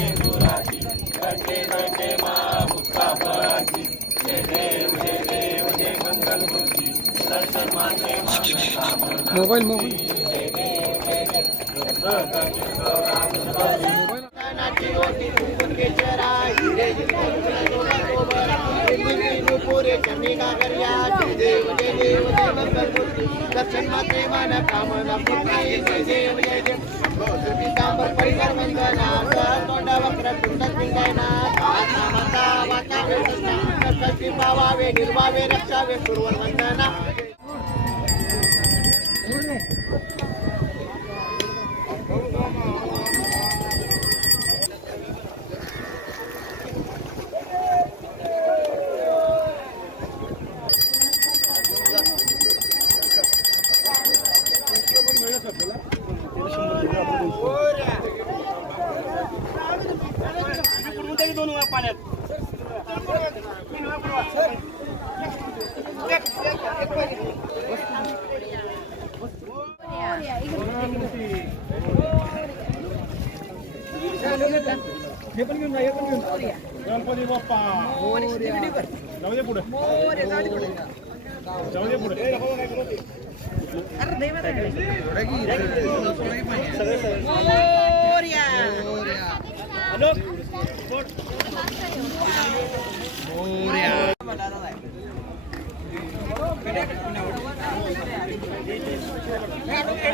शेंदुराची घंटे घंटे मा मुक्तापराची जय देव जय देव जय मंगलमूर्ती दर्शन मात्रे मोबाईल जय देव जय दर्शन मात्रे मन कामना पूर्ती जय देव जय देव पीतांबर परिवार वंदना तोंडा वक्र कुंड पिंगायना माता माता वेदना पावावे निर्वावे रक्षावे पूर्व वंदना गणपती बाप्पा जाऊ दे पुढे जाऊ दे पुढे